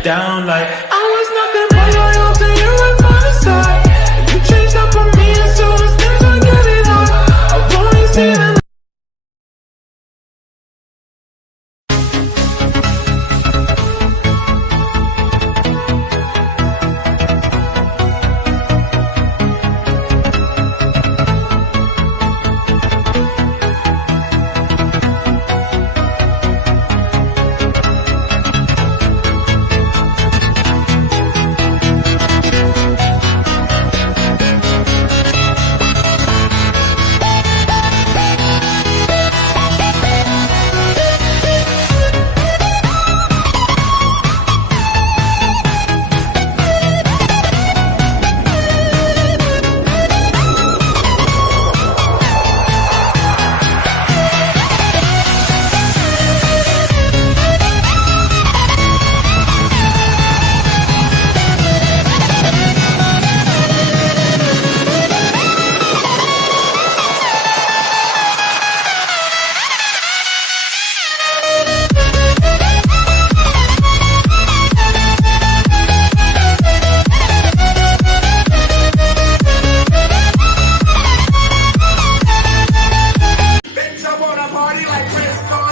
it down like I was nothing but loyal to you right from the start. You changed up on me as soon as things were getting hard. I've only seen it. Party like Chris Paul.